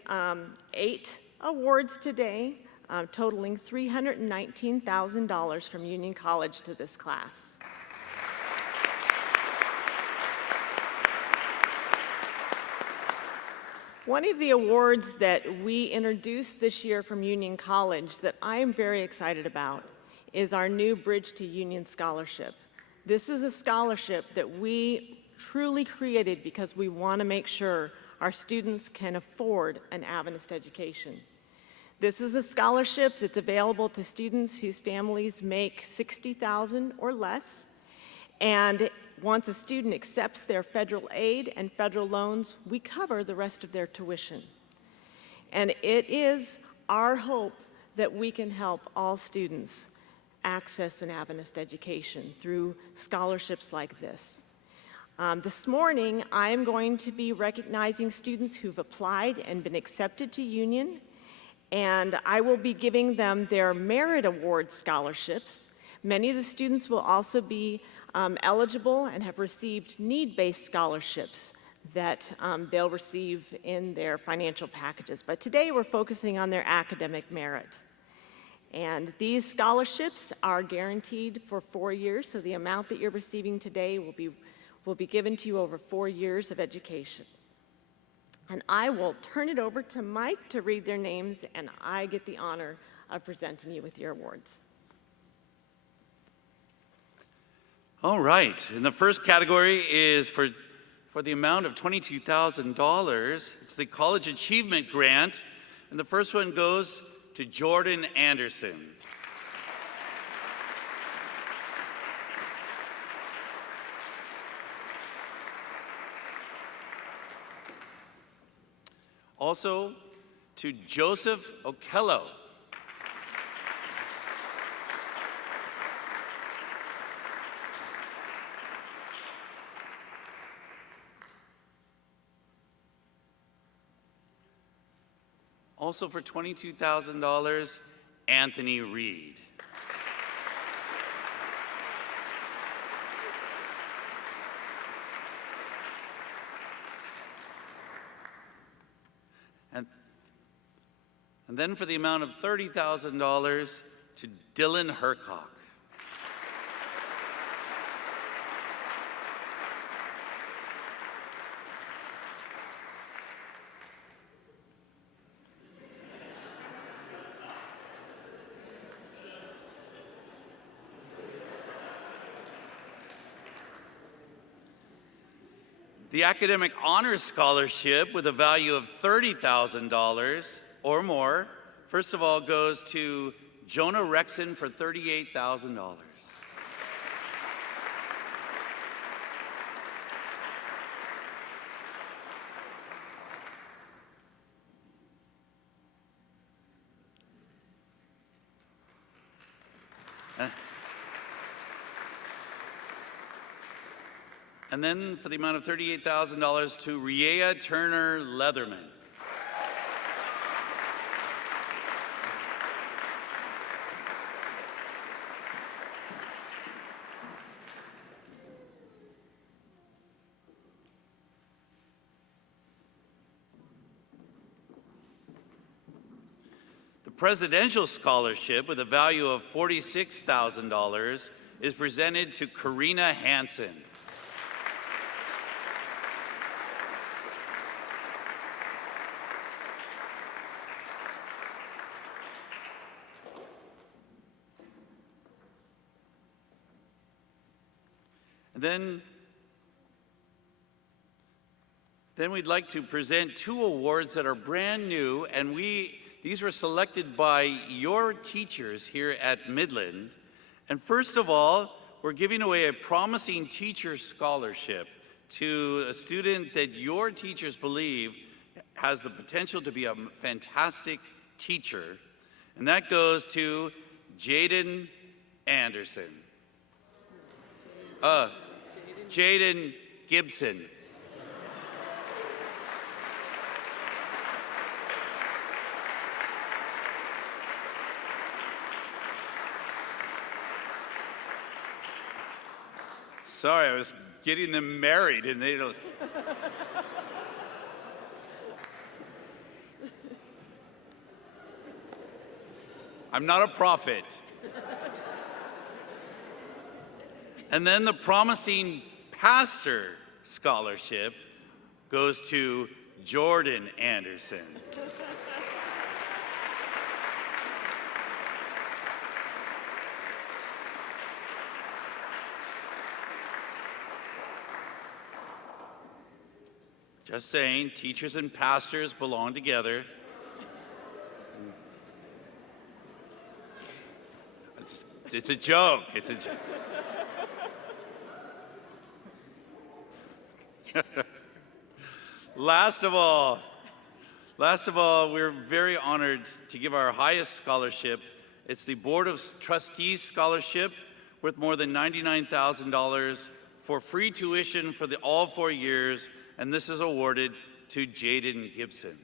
8 awards today, totaling $319,000 from Union College to this class. One of the awards that we introduced this year from Union College that I am very excited about is our new Bridge to Union Scholarship. This is a scholarship that we truly created because we want to make sure our students can afford an Adventist education. This is a scholarship that's available to students whose families make $60,000 or less, and once a student accepts their federal aid and federal loans, we cover the rest of their tuition. And it is our hope that we can help all students access an Adventist education through scholarships like this. This morning, I am going to be recognizing students who've applied and been accepted to Union, and I will be giving them their Merit Award scholarships. Many of the students will also be eligible and have received need-based scholarships that they'll receive in their financial packages. But today we're focusing on their academic merit. And these scholarships are guaranteed for 4 years, so the amount that you're receiving today will be given to you over 4 years of education. And I will turn it over to Mike to read their names, and I get the honor of presenting you with your awards. All right, and the first category is for the amount of $22,000. It's the College Achievement Grant, and the first one goes to Jordan Anderson. Also to Joseph Okello. Also for $22,000, Anthony Reed. And then for the amount of $30,000 to Dylan Hercock. The Academic Honors Scholarship with a value of $30,000 or more, first of all, goes to Jonah Ruxin for $38,000. And then for the amount of $38,000 to Rhea Turner Leatherman. The Presidential Scholarship with a value of $46,000 is presented to Karina Hansen. Then we'd like to present 2 awards that are brand new, and these were selected by your teachers here at Midland. And first of all, we're giving away a Promising Teacher Scholarship to a student that your teachers believe has the potential to be a fantastic teacher, and that goes to Jaden Anderson. Jaden Gibson. sorry, I was getting them married and they don't. I'm not a prophet. And then the Promising Pastor Scholarship goes to Jordan Anderson. Just saying, teachers and pastors belong together. It's a joke. It's a joke. Last of all, we're very honored to give our highest scholarship. It's the Board of Trustees Scholarship worth more than $99,000 for free tuition for all 4 years, and this is awarded to Jaden Gibson.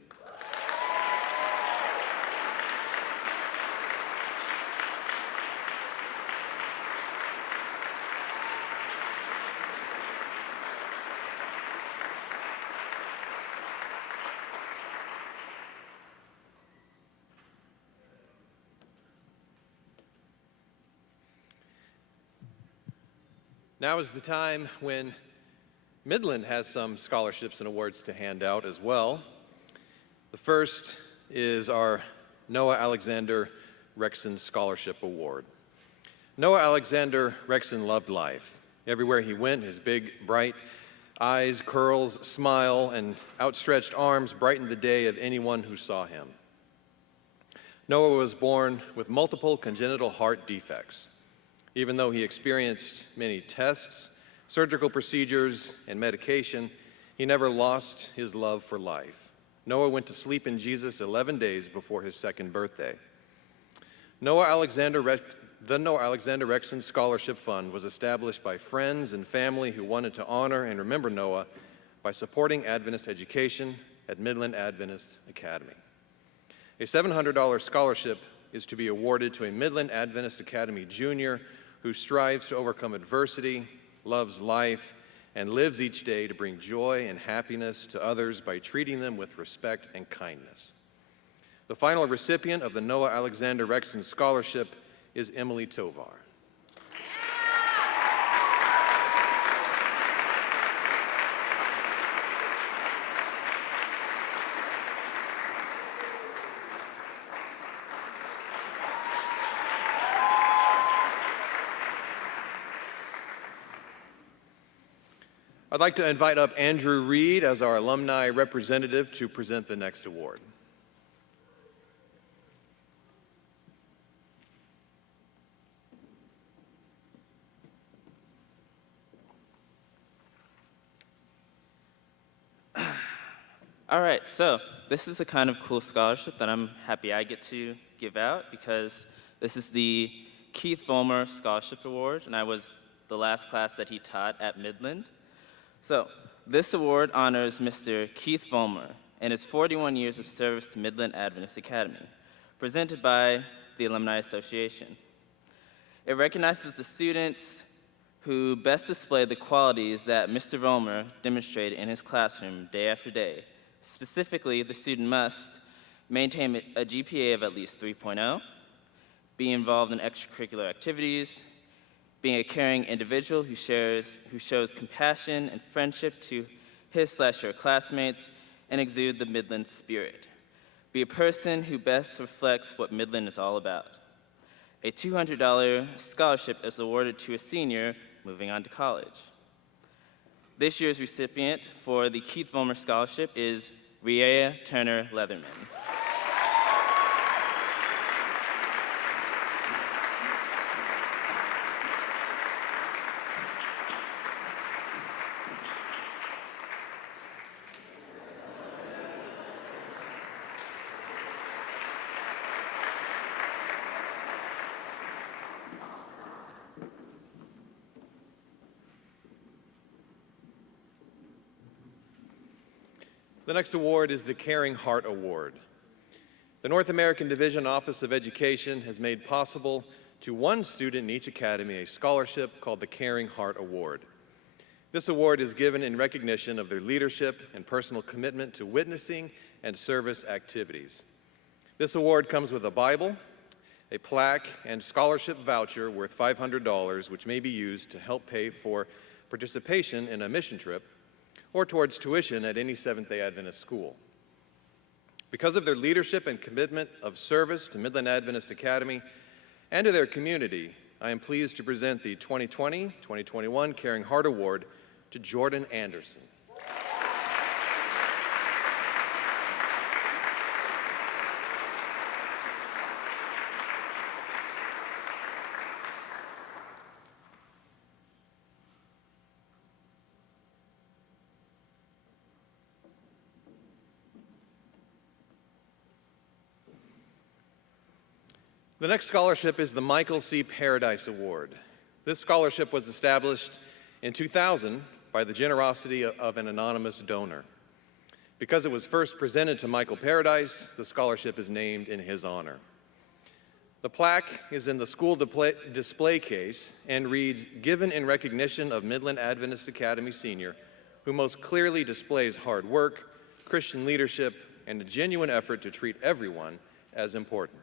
Now is the time when Midland has some scholarships and awards to hand out as well. The first is our Noah Alexander Ruxin Scholarship Award. Noah Alexander Ruxin loved life. Everywhere he went, his big, bright eyes, curls, smile, and outstretched arms brightened the day of anyone who saw him. Noah was born with multiple congenital heart defects. Even though he experienced many tests, surgical procedures, and medication, he never lost his love for life. Noah went to sleep in Jesus 11 days before his second birthday. The Noah Alexander Ruxin Scholarship Fund was established by friends and family who wanted to honor and remember Noah by supporting Adventist education at Midland Adventist Academy. A $700 scholarship is to be awarded to a Midland Adventist Academy junior who strives to overcome adversity, loves life, and lives each day to bring joy and happiness to others by treating them with respect and kindness. The final recipient of the Noah Alexander Ruxin Scholarship is Emily Tovar. I'd like to invite up Andrew Reed as our alumni representative to present the next award. All right, so this is a kind of cool scholarship that I'm happy I get to give out because this is the Keith Vollmer Scholarship Award, and I was the last class that he taught at Midland. So, this award honors Mr. Keith Vollmer and his 41 years of service to Midland Adventist Academy, presented by the Alumni Association. It recognizes the students who best display the qualities that Mr. Vollmer demonstrated in his classroom day after day. Specifically, the student must maintain a GPA of at least 3.0, be involved in extracurricular activities, being a caring individual who shows compassion and friendship to his/her classmates, and exude the Midland spirit. Be a person who best reflects what Midland is all about. A $200 scholarship is awarded to a senior moving on to college. This year's recipient for the Keith Vollmer Scholarship is Rhea Turner Leatherman. The next award is the Caring Heart Award. The North American Division Office of Education has made possible to one student in each academy a scholarship called the Caring Heart Award. This award is given in recognition of their leadership and personal commitment to witnessing and service activities. This award comes with a Bible, a plaque, and scholarship voucher worth $500, which may be used to help pay for participation in a mission trip or towards tuition at any Seventh-day Adventist school. Because of their leadership and commitment of service to Midland Adventist Academy and to their community, I am pleased to present the 2020-2021 Caring Heart Award to Jordan Anderson. The next scholarship is the Michael C. Paradise Award. This scholarship was established in 2000 by the generosity of an anonymous donor. Because it was first presented to Michael Paradise, the scholarship is named in his honor. The plaque is in the school display case and reads, "Given in recognition of Midland Adventist Academy Senior, who most clearly displays hard work, Christian leadership, and a genuine effort to treat everyone as important."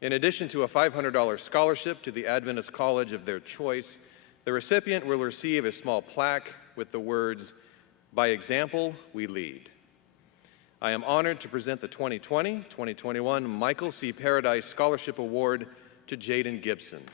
In addition to a $500 scholarship to the Adventist college of their choice, the recipient will receive a small plaque with the words, "By example, we lead." I am honored to present the 2020-2021 Michael C. Paradise Scholarship Award to Jaden Gibson.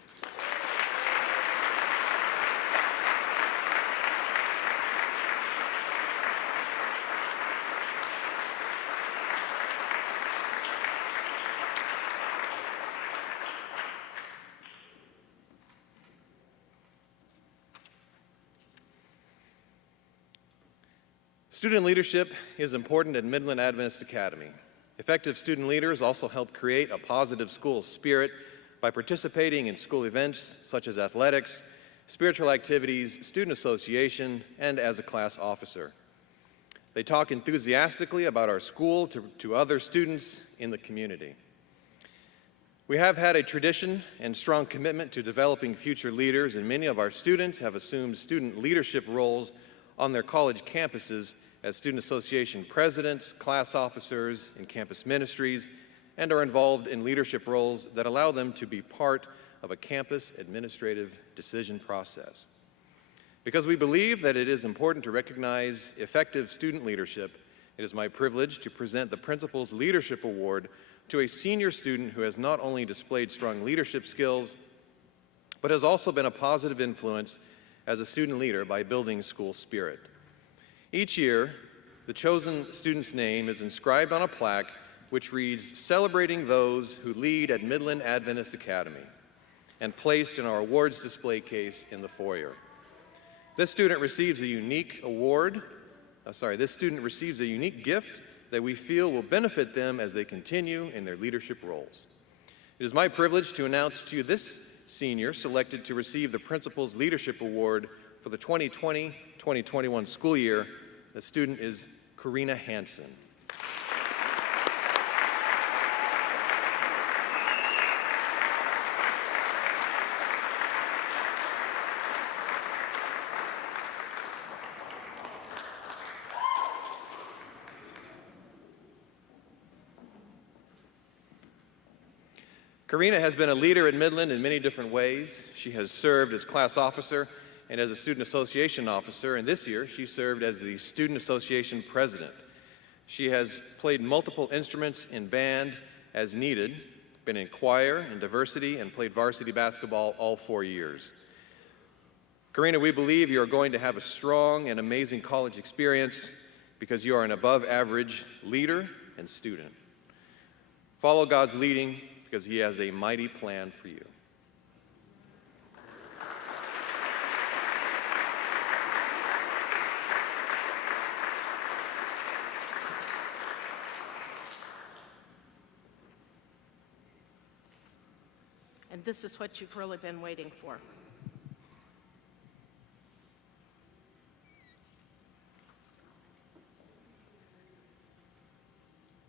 Student leadership is important at Midland Adventist Academy. Effective student leaders also help create a positive school spirit by participating in school events such as athletics, spiritual activities, student association, and as a class officer. They talk enthusiastically about our school to other students in the community. We have had a tradition and strong commitment to developing future leaders, and many of our students have assumed student leadership roles on their college campuses as student association presidents, class officers, and campus ministries, and are involved in leadership roles that allow them to be part of a campus administrative decision process. Because we believe that it is important to recognize effective student leadership, it is my privilege to present the Principal's Leadership Award to a senior student who has not only displayed strong leadership skills, but has also been a positive influence as a student leader by building school spirit. Each year, the chosen student's name is inscribed on a plaque which reads, "Celebrating those who lead at Midland Adventist Academy," and placed in our awards display case in the foyer. This student receives a unique gift that we feel will benefit them as they continue in their leadership roles. It is my privilege to announce to you this senior selected to receive the Principal's Leadership Award for the 2020-2021 school year. The student is Karina Hansen. Karina has been a leader at Midland in many different ways. She has served as class officer and as a student association officer, and this year she served as the student association president. She has played multiple instruments in band as needed, been in choir and diversity, and played varsity basketball all 4 years. Karina, we believe you are going to have a strong and amazing college experience because you are an above average leader and student. Follow God's leading because He has a mighty plan for you. And this is what you've really been waiting for.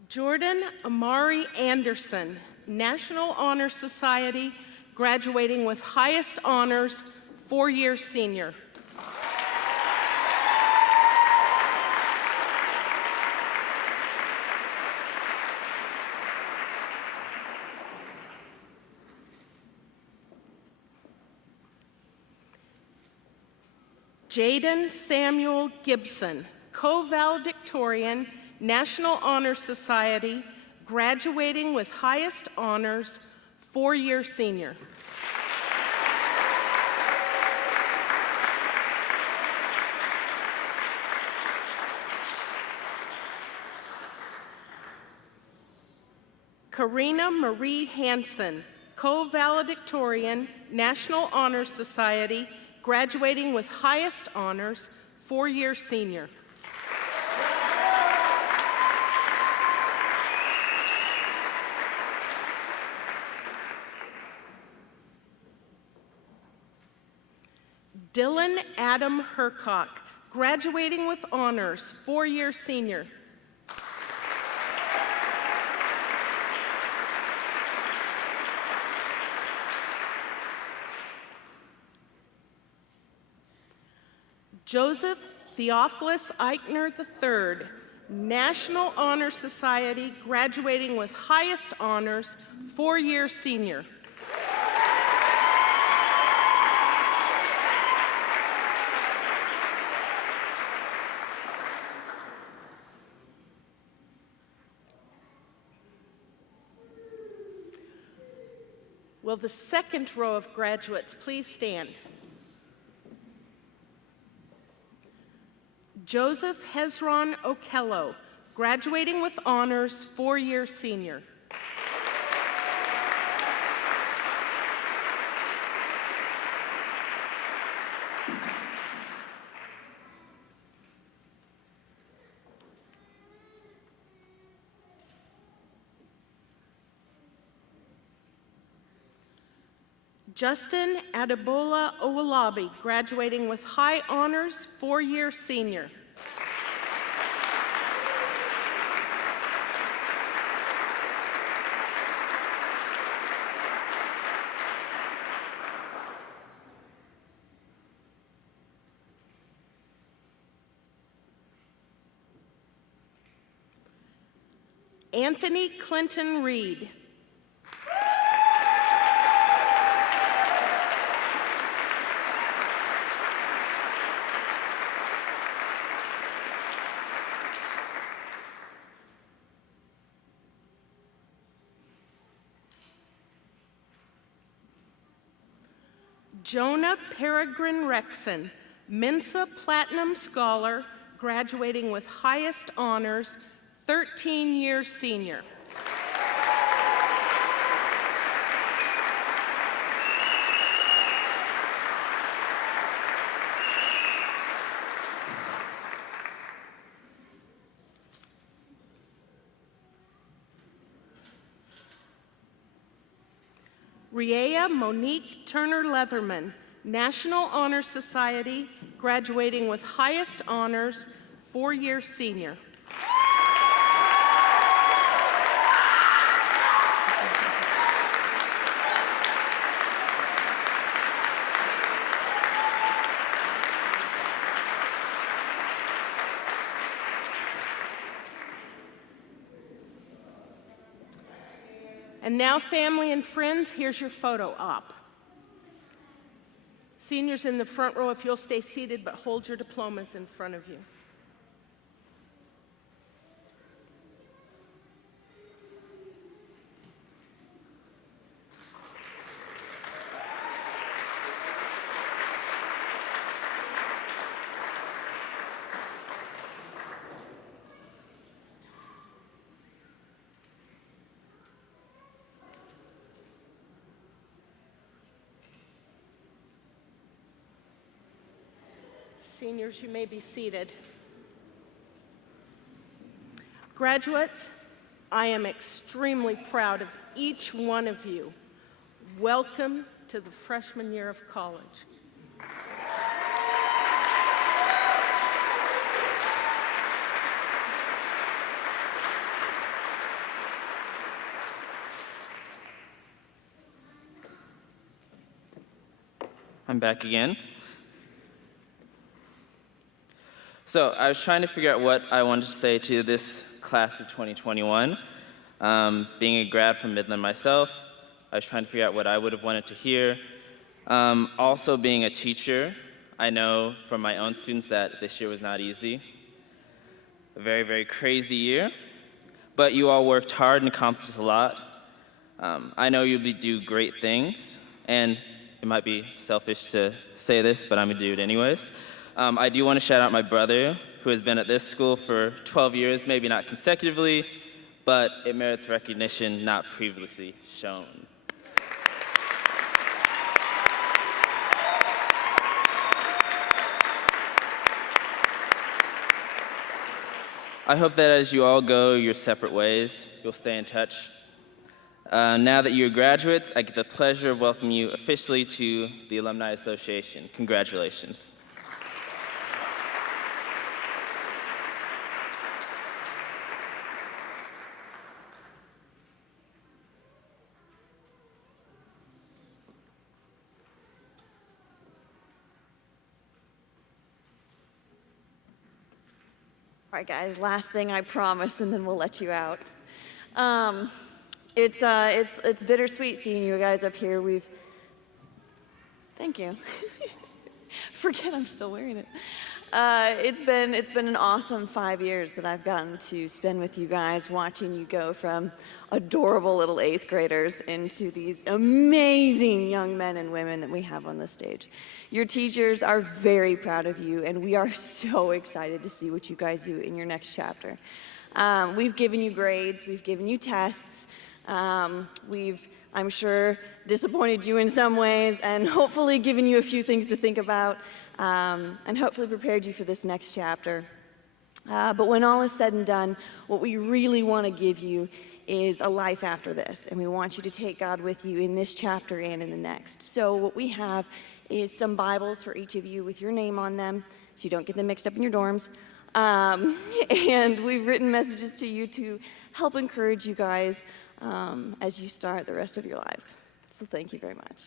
Jordan Amari Anderson, National Honor Society, graduating with highest honors, 4-year senior. Jaden Samuel Gibson, co-valedictorian, National Honor Society, graduating with highest honors, four-year senior. Karina Marie Hansen, co-valedictorian, National Honor Society, graduating with highest honors, four-year senior. Dylan Adam Hercock, graduating with honors, four-year senior. Joseph Theophilus Eichner III, National Honor Society, graduating with highest honors, four-year senior. Will the second row of graduates please stand? Joseph Hezron Okello, graduating with honors, four-year senior. Justin Adebola Owolabi, graduating with high honors, four-year senior. Anthony Clinton Reed. Jonah Peregrine Ruxin, Mensa Platinum Scholar, graduating with highest honors, 13-year senior. Riea Monique Turner Leatherman, National Honor Society, graduating with highest honors, four-year senior. And now, family and friends, here's your photo op. Seniors in the front row, if you'll stay seated, but hold your diplomas in front of you. Seniors, you may be seated. Graduates, I am extremely proud of each one of you. Welcome to the freshman year of college. I'm back again. So I was trying to figure out what I wanted to say to this class of 2021. Being a grad from Midland myself, I was trying to figure out what I would have wanted to hear. Also being a teacher, I know from my own students that this year was not easy. A very, very crazy year. But you all worked hard and accomplished a lot. I know you'll do great things, and it might be selfish to say this, but I'm gonna do it anyways. I do want to shout out my brother, who has been at this school for 12 years, maybe not consecutively, but it merits recognition not previously shown. I hope that as you all go your separate ways, you'll stay in touch. Now that you're graduates, I get the pleasure of welcoming you officially to the Alumni Association. Congratulations. All right, guys, last thing I promise, and then we'll let you out. It's bittersweet seeing you guys up here. Thank you. Forget I'm still wearing it. It's been an awesome 5 years that I've gotten to spend with you guys, watching you go from adorable little 8th graders into these amazing young men and women that we have on the stage. Your teachers are very proud of you, and we are so excited to see what you guys do in your next chapter. We've given you grades, we've given you tests, we've, I'm sure, disappointed you in some ways, and hopefully given you a few things to think about, and hopefully prepared you for this next chapter. But when all is said and done, what we really want to give you is a life after this, and we want you to take God with you in this chapter and in the next. So what we have is some Bibles for each of you with your name on them, so you don't get them mixed up in your dorms. And we've written messages to you to help encourage you guys as you start the rest of your lives. So thank you very much.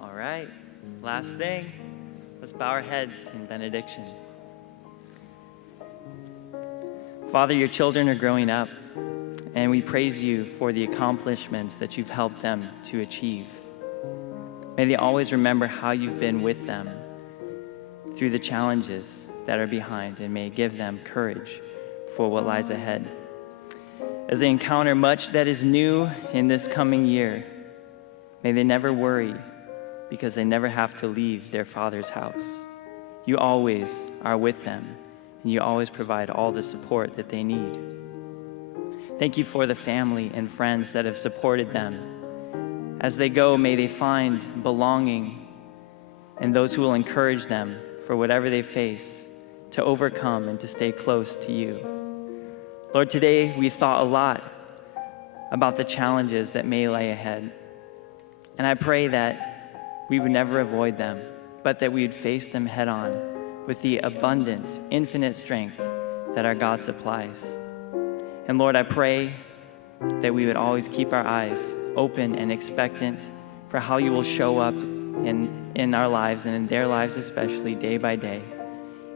All right, last thing, let's bow our heads in benediction. Father, your children are growing up, and we praise you for the accomplishments that you've helped them to achieve. May they always remember how you've been with them through the challenges that are behind, and may it give them courage for what lies ahead. As they encounter much that is new in this coming year, may they never worry, because they never have to leave their Father's house. You always are with them, and you always provide all the support that they need. Thank you for the family and friends that have supported them. As they go, may they find belonging and those who will encourage them for whatever they face to overcome and to stay close to you. Lord, today we thought a lot about the challenges that may lay ahead. And I pray that we would never avoid them, but that we would face them head on with the abundant, infinite strength that our God supplies. And Lord, I pray that we would always keep our eyes open and expectant for how you will show up in our lives and in their lives especially, day by day,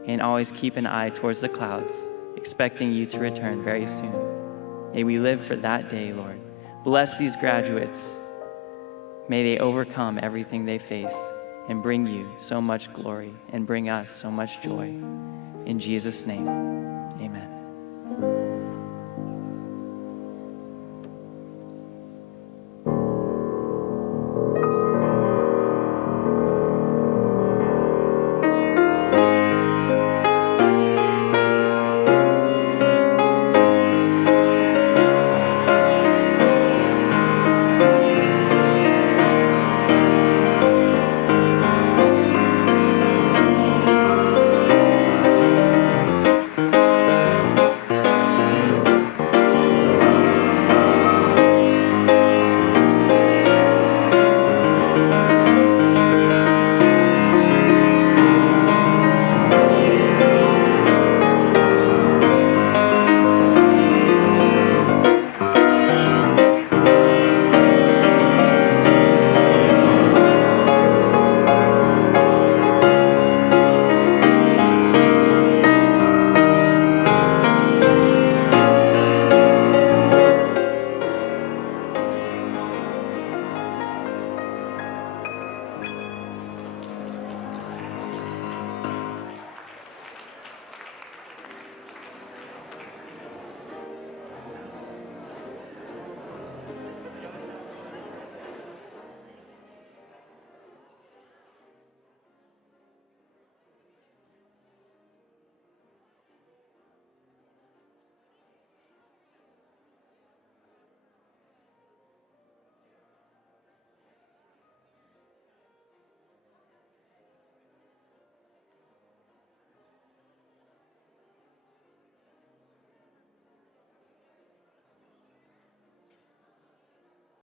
and always keep an eye towards the clouds, expecting you to return very soon. May we live for that day, Lord. Bless these graduates. May they overcome everything they face and bring you so much glory and bring us so much joy. In Jesus' name, amen.